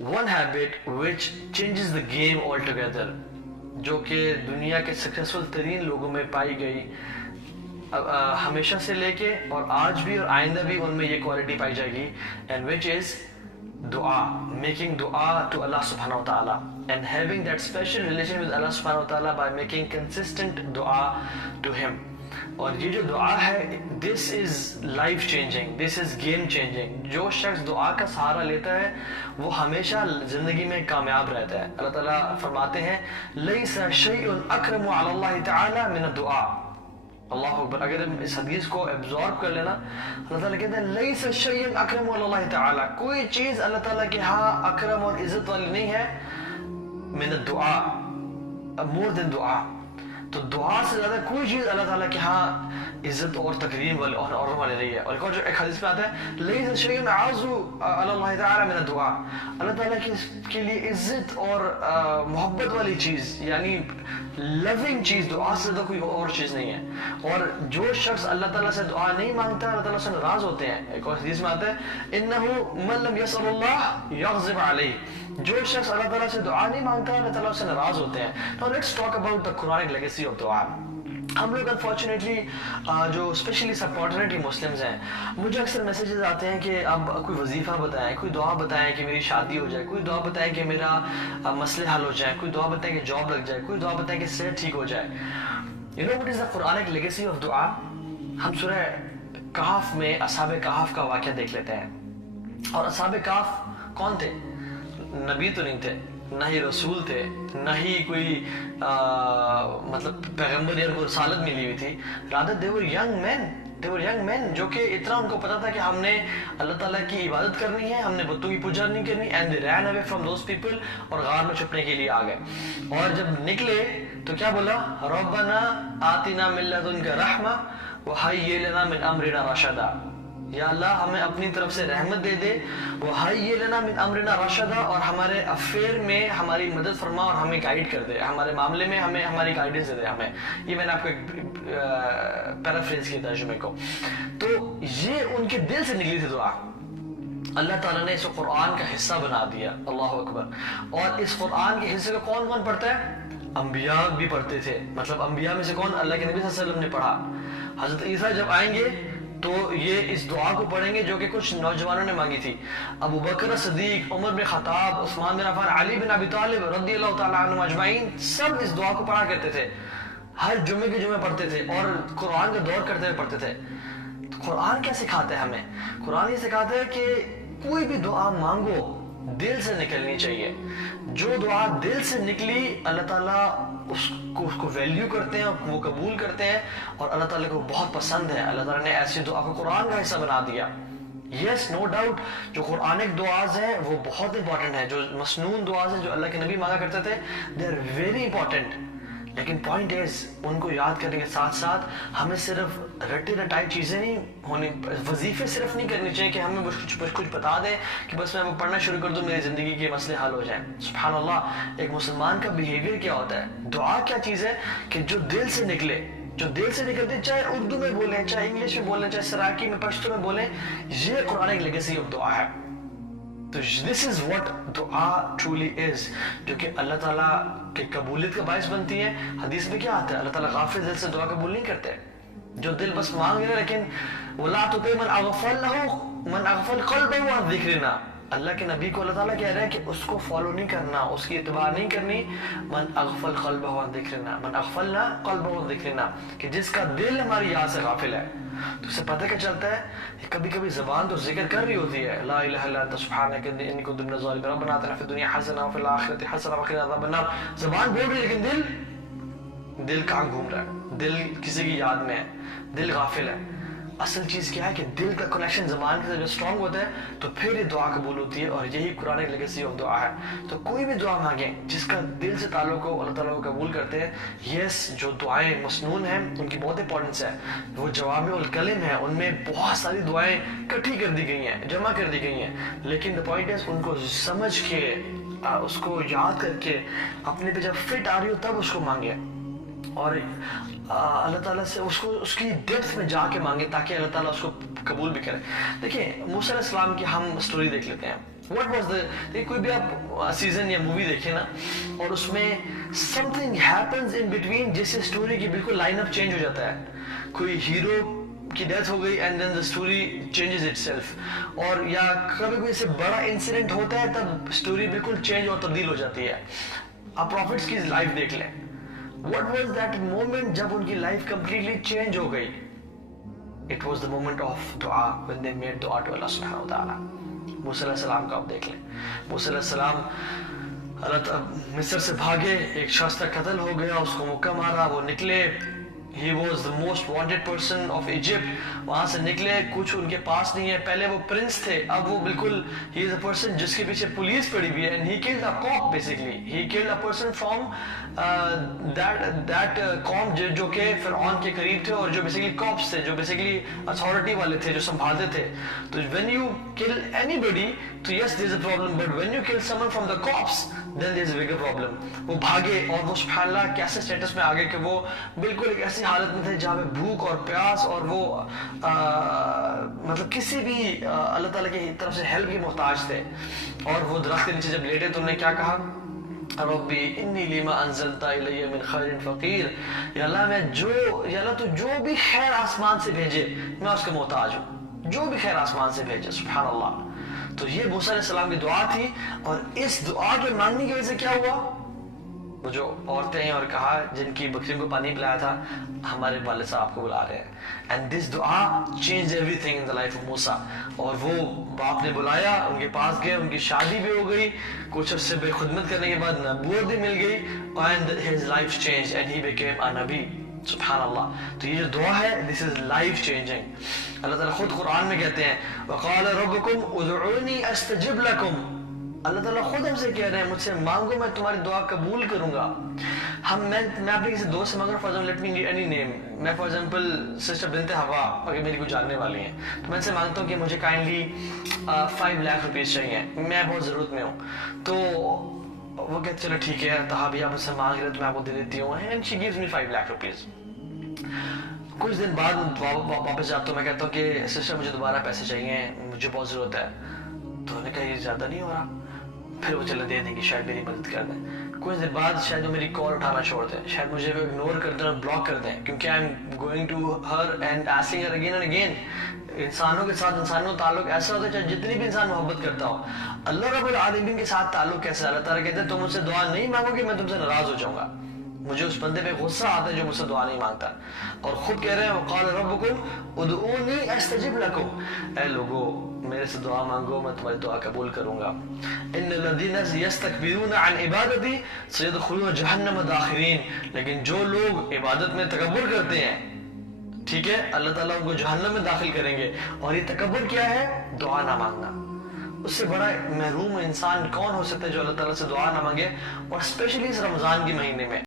One habit which changes the game all together, جو کہ دنیا کے سکسیسفل ترین لوگوں میں پائی گئی ہمیشہ سے لے کے اور آج بھی اور آئندہ بھی ان میں یہ کوالٹی پائی جائے گی، اینڈ وچ از دعا، میکنگ دعا ٹو اللہ سبحانہ وتعالیٰ and having that special relation with اللہ سبحانہ وتعالیٰ بائی میکنگ کنسسٹنٹ دعا ٹو ہم. اور یہ جو دعا ہے this is life changing, this is game changing. جو شخص دعا کا سہارا لیتا ہے وہ ہمیشہ زندگی میں کامیاب رہتا ہے. اللہ تعالیٰ فرماتے ہیں لیس شیء اکرم علی اللہ تعالی من الدعاء. اللہ اکبر. اگر ہم اس حدیث کو ایبزارب کر لینا، اللہ تعالیٰ کہتے ہیں لیس شیء اکرم علی اللہ تعالی، کوئی چیز اللہ تعالیٰ کے ہاں اکرم اور عزت والی نہیں ہے من الدعاء، مور دین دعا. تو دعا سے زیادہ کوئی چیز اللہ تعالیٰ کے ہاں عزت اور تکریم والی اور عظمت والی نہیں ہے. اور ایک حدیث میں آتا ہے لیس شیء اعز علی اللہ تعالی من الدعاء، اللہ تعالیٰ کے لیے عزت اور محبت والی چیز یعنی لونگ چیز دعا سے زیادہ کوئی اور چیز نہیں ہے. اور جو شخص اللہ تعالیٰ سے دعا نہیں مانگتا اللہ تعالیٰ سے ناراض ہوتے ہیں. ایک اور حدیث میں آتا ہے انه من لم يسأل اللہ یغضب علیہ، جو شخص اللہ تعالیٰ سے دعا نہیں مانگتا اللہ تعالیٰ سے ناراض ہوتے ہیں. Now let's talk about the Quranic legacy of dua. ہم لوگ انفارچونیٹلی جو اسپیشلی سپورٹرٹی مسلمز ہیں، مجھے اکثر میسیجز آتے ہیں کہ اب کوئی وظیفہ بتائیں، کوئی دعا بتائیں کہ میری شادی ہو جائے، کوئی دعا بتائیں کہ میرا مسئلے حل ہو جائیں، کوئی دعا بتائیں کہ جاب لگ جائے، کوئی دعا بتائیں کہ صحت ٹھیک ہو جائے. You know what is the Quranic legacy of dua؟ ہم سورہ کہف میں اصحاب کہف کا واقعہ دیکھ لیتے ہیں. اور اصحاب کہف کون تھے؟ نبی تو نہیں تھے، نہ ہی رسول تھے، نہ ہی کوئی مطلب پیغمبر یا کوئی رسالت ملی ہوئی تھی. rather they were young men جو کہ اتنا ان کو پتا تھا کہ ہم نے اللہ تعالیٰ کی عبادت کرنی ہے، ہم نے بتوں کی پوجا نہیں کرنی. and they ran away from those people، اور غار میں چھپنے کے لیے آ گئے. اور جب نکلے تو کیا بولا؟ ربنا آتنا من لدنک رحمہ وہیئ لنا من امرنا رشدا. یا اللہ ہمیں اپنی طرف سے رحمت دے دے، وہیئ لنا من امرنا رشدا، اور ہمارے افیئر میں ہماری مدد فرما اور ہمیں گائیڈ کر دے، ہمارے معاملے میں ہمیں ہماری گائیڈنس دے دے ہمیں. یہ میں نے آپ کو ایک پیرافریز کیا ترجمے کو. تو یہ ان کے دل سے نکلی تھی دعا. اللہ تعالیٰ نے اس کو قرآن کا حصہ بنا دیا. اللہ اکبر. اور اس قرآن کے حصے کو کون کون پڑھتا ہے؟ انبیاء بھی پڑھتے تھے. مطلب انبیاء میں سے کون؟ اللہ کے نبی صلی اللہ علیہ وسلم نے پڑھا. حضرت عیسیٰ جب آئیں گے تو یہ اس دعا کو پڑھیں گے جو کہ کچھ نوجوانوں نے مانگی تھی. ابو بکر صدیق، عمر بن خطاب، عثمان بن عفان، علی بن ابی طالب رضی اللہ تعالیٰ عنہم اجمعین، سب اس دعا کو پڑھا کرتے تھے. ہر جمعے کے جمعے پڑھتے تھے اور قرآن کا دور کرتے ہوئے پڑھتے تھے. تو قرآن کیا سکھاتا ہے ہمیں؟ قرآن یہ سکھاتا ہے کہ کوئی بھی دعا مانگو دل سے نکلنی چاہیے. جو دعا دل سے نکلی اللہ تعالیٰ اس کو ویلیو کرتے ہیں، وہ قبول کرتے ہیں، اور اللہ تعالیٰ کو بہت پسند ہے. اللہ تعالیٰ نے ایسی دعا کو قرآن کا حصہ بنا دیا. یس نو ڈاؤٹ جو قرآنک دعاز ہیں وہ بہت امپورٹنٹ ہیں. جو مسنون دعاز ہیں جو اللہ کے نبی مانگا کرتے تھے دے آر ویری امپورٹنٹ. لیکن پوائنٹ از ان کو یاد کرنے کے ساتھ ساتھ ہمیں صرف رٹی رٹائی چیزیں نہیں ہونی، وظیفے صرف نہیں کرنی چاہیے کہ ہمیں کچھ بتا دیں کہ بس میں وہ پڑھنا شروع کر دوں میری زندگی کے مسئلے حل ہو جائیں. سبحان اللہ. ایک مسلمان کا بیہیویئر کیا ہوتا ہے؟ دعا کیا چیز ہے کہ جو دل سے نکلے، جو دل سے نکلتے، چاہے اردو میں بولیں، چاہے انگلش میں بولیں، چاہے سراکی میں پشتو میں بولیں، یہ قرآن کی لیگیسی آف دعا ہے. تو this is what دعا truly is، جو کہ اللہ تعالیٰ کے قبولیت کا باعث بنتی ہے. حدیث میں کیا آتا ہے؟ اللہ تعالیٰ غافل دل سے دعا قبول نہیں کرتے. جو دل بس مانگ رہے لیکن وَلَا تُطِعْ مَنْ أَغْفَلَ قَلْبَهُ عَنْ ذِكْرِنَا. اللہ کے نبی کو اللہ تعالیٰ کہہ رہے ہیں کہ اس کو فالو نہیں کرنا، اس کی اتباع نہیں کرنی. من اغفل قلبہ عن ذکرنا، من اغفلنا قلبہ عن ذکرنا، کہ جس کا دل ہماری یاد سے غافل ہے. تو اسے پتہ کیا چلتا ہے؟ کبھی کبھی زبان تو ذکر کر رہی ہوتی ہے، لا الہ الا انت سبحانک انی کنت من الظالمین ربنا آتنا فی الدنیا حسنہ وفی الآخرۃ حسنہ وقنا عذاب النار. زبان بول رہی ہے لیکن دل کہاں گھوم رہا ہے؟ دل کسی کی یاد میں ہے، دل غافل ہے. اصل چیز کیا ہے کہ دل کا کنیکشن زبان کے ساتھ جو اسٹرانگ ہوتا ہے تو پھر یہ دعا قبول ہوتی ہے. اور یہی قرآن کی لیگیسی آف دعا ہے. تو کوئی بھی دعا مانگیں جس کا دل سے تعلق ہو اللہ تعالیٰ کو قبول کرتے ہیں. یس جو دعائیں مسنون ہیں ان کی بہت امپورٹنس ہے. وہ جوامع الکلم ہیں، ان میں بہت ساری دعائیں کٹھی کر دی گئی ہیں، جمع کر دی گئی ہیں. لیکن دا پوائنٹ ہے ان کو سمجھ کے، اس کو یاد کر کے اپنے پہ جب فٹ آ رہی ہو تب اس کو مانگے، اور اللہ تعالیٰ سے اس کی ڈیپتھ میں جا کے مانگے تاکہ اللہ تعالیٰ اس کو قبول بھی کرے. دیکھیں موسیٰ علیہ السلام کی ہم سٹوری دیکھ لیتے ہیں. What was the کوئی بھی آپ سیزن یا مووی دیکھیں نا اور اس میں something happens in between جس سے اسٹوری کی بالکل لائن اپ چینج ہو جاتا ہے. کوئی ہیرو کی ڈیتھ ہو گئی and then the story changes itself, اور یا کبھی کوئی سے بڑا انسیڈنٹ ہوتا ہے تب اسٹوری بالکل چینج اور تبدیل ہو جاتی ہے. آپ پروفٹس کی لائف دیکھ لیں. What was that moment جب ان کی لائف کمپلیٹلی چینج ہو گئی؟ It was the moment of دعا, when they made دعا to Allah سبحانہ وتعالی. موسیٰ علیہ السلام کا آپ دیکھ لیں. موسیٰ علیہ السلام مصر سے بھاگے, ایک شخص کا قتل ہو گیا, اس کو مکہ مارا, وہ نکلے. He was the most wanted person of Egypt. وہاں سے نکلے, کچھ ان کے پاس نہیں ہے. پہلے وہ پرنس تھے, اب وہ بالکل he is a person جس کے پیچھے پولیس پڑی ہوئی ہے. And he killed a cop basically. He killed a person from that قوم جو کہ فرعون کے قریب تھے اور جو basically cops تھے, جو basically authority والے تھے, جو سنبھالتے تھے. تو when you kill anybody, تو yes there is a problem, but when you kill someone from the cops, then there is a bigger problem. وہ بھاگے اور وہ سبحان اللہ کیسے سٹیٹس میں آگے کہ وہ بالکل ایک ایسی حالت میں تھے جہاں پہ بھوک اور پیاس اور وہ مطلب کسی بھی اللہ تعالیٰ کی طرف سے ہیلپ کی محتاج تھے. اور وہ درخت کے نیچے جب لیٹے تو انہوں نے کیا کہا؟ ربی انی لما انزلت الی من خیر فقیر. یا اللہ میں یا اللہ تو جو بھی خیر آسمان سے بھیجے میں اس کا محتاج ہوں, جو بھی خیر آسمان سے بھیجے. سبحان اللہ. تو یہ موسیٰ علیہ السلام کی دعا تھی, اور اس دعا کے ماننے کی وجہ سے کیا ہوا؟ وہ جو عورتیں ہیں اور کہا جن کی بکریوں کو پانی پلایا تھا, ہمارے والد صاحب کو بلا رہے ہیں. And this دعا changed everything in the life of موسیٰ. اور وہ باپ نے بلایا, ان کے پاس گئے, ان کی شادی بھی ہو گئی, کچھ عرصے پہ خدمت کرنے کے بعد نبوت بھی مل گئی, and his life changed and he became a نبی. سبحان اللہ. تو یہ جو دعا ہے, this is life changing. اللہ تعالیٰ خود قرآن میں کہتے ہیں وَقَالَ رَبُّكُمْ اُدْعُونِي أَسْتَجِبْ لَكُمْ. اللہ تعالیٰ خود ہم سے کہہ رہے ہیں مجھ سے مانگو میں تمہاری دعا قبول کروں گا. میں اپنے کسی دوست سے مانگ رہا ہوں, for example let me any name, میں فار ایگزامپل سسٹر بنت ہوا اگر میری کوئی جاننے والی ہیں, تو میں ان سے مانگتا ہوں کہ مجھے کائنڈلی 5 لاکھ روپیز چاہیے, میں بہت ضرورت میں ہوں. تو وہ کہتے چلو ٹھیک ہے تہا بھی آپ مجھ سے مانگ رہے تو میں آپ کو دے دیتی ہوں, and she gives me 5 lakh rupees. کچھ دن بعد واپس جاتا ہوں, میں کہتا ہوں کہ سسٹر مجھے دوبارہ پیسے چاہیے, مجھے بہت ضرورت ہے. تو انہوں نے کہا یہ زیادہ نہیں ہو رہا, پھر وہ چلے دے دیں گے, شاید میری مدد کر دیں. کچھ دن بعد شاید وہ میری کال اٹھانا چھوڑ دیں, شاید مجھے وہ اگنور کر دیں اور بلاک کر دیں, کیونکہ I am going to her and asking her again and again. انسانوں کے ساتھ انسانوں کا تعلق ایسا ہوتا ہے چاہے جتنی بھی انسان محبت کرتا ہو. اللہ رب العالمین کے ساتھ تعلق کیسا؟ اللہ تعالیٰ کہتے ہیں تم مجھ سے دعا نہیں مانگو گے میں تم سے ناراض ہو جاؤں گا. مجھے اس بندے پہ غصہ آتا ہے جو مجھ سے دعا نہیں مانگتا. اور خود کہہ رہے ہیں وقال ربکم ادعونی استجب لکم, اے لوگو میرے سے دعا مانگو میں تمہاری دعا قبول کروں گا. ان الذین یستکبرون عن عبادتی سیدخلون جہنم داخرین. لیکن جو لوگ عبادت میں تکبر کرتے ہیں, ٹھیک ہے, اللہ تعالیٰ ان کو جہنم میں داخل کریں گے. اور یہ تکبر کیا ہے؟ دعا نہ مانگنا. اس سے بڑا محروم انسان کون ہو سکتا ہے جو اللہ تعالیٰ سے دعا نہ مانگے, اور اسپیشلی اس رمضان کے مہینے میں.